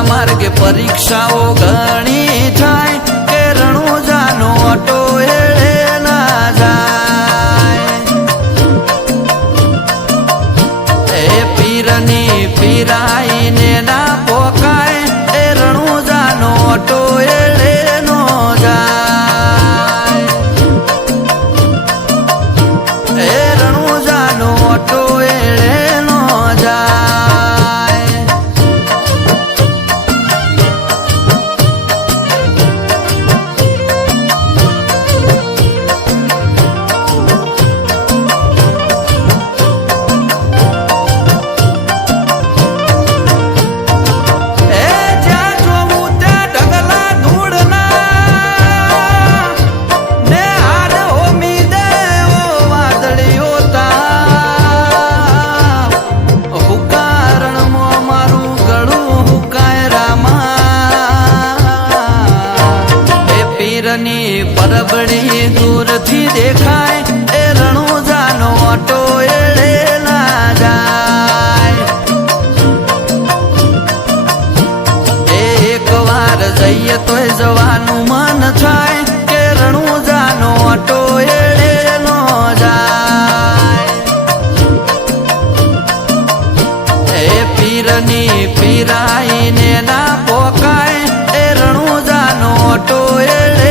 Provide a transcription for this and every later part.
ભણવાના માર્ગે પરીક્ષાઓ ઘણી થાય કે રણુજાનો ઓટો એળે ના જાય એ પીરની પીરાઈને ના પોકાય એ રણુજાનો ઓટો એળે નો જાય એ રણુજાનો ઓટો એળે નો જાય પરબડી દૂરથી દેખાય એ રણુજાનો ઓટો એળે ના જાય એક વાર જઈએ તોય જવાનું મન થાય કે રણુજાનો ઓટો એળે નો જાય એ પીરની પીરાઈને ના પોકાય એ રણુજાનો ઓટો એળે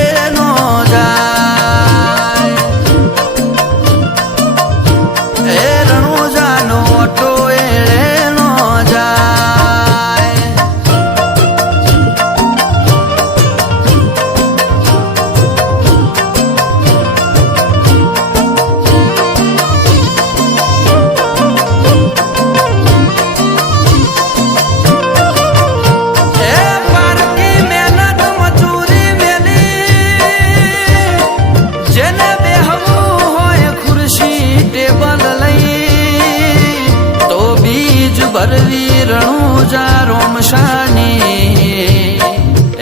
ભરવી રણુજા રોમશાની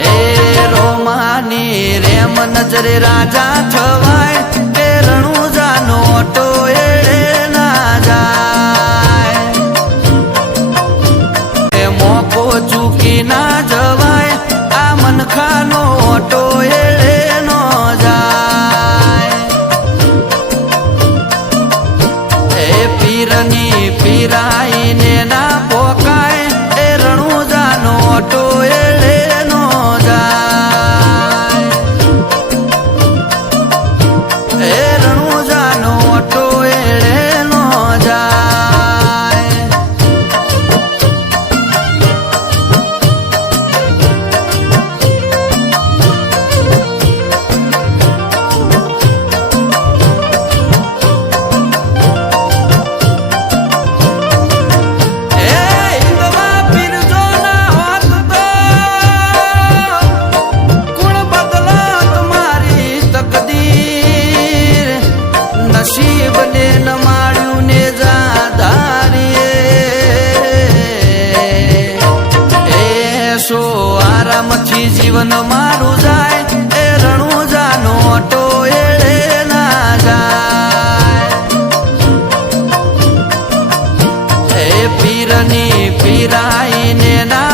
એ રોમાની રેમ નજરે રાજા થવાય કે રણુજાનો ઓટો એળે ના જાય એ મોકો ચૂકી ના જવાય આ મનખાનો ઓટો એળે નો જાય એ પીરની પીરાઈને ના પોકાય એ રણુજાનો ઓટો એળે નો જાય એ રણુજાનો ઓટો એળે નો જાય આરામથી જીવન મારું જાય એ રણુજાનો ઓટો એળે ના જાય એ પીરની પીરાઈને ના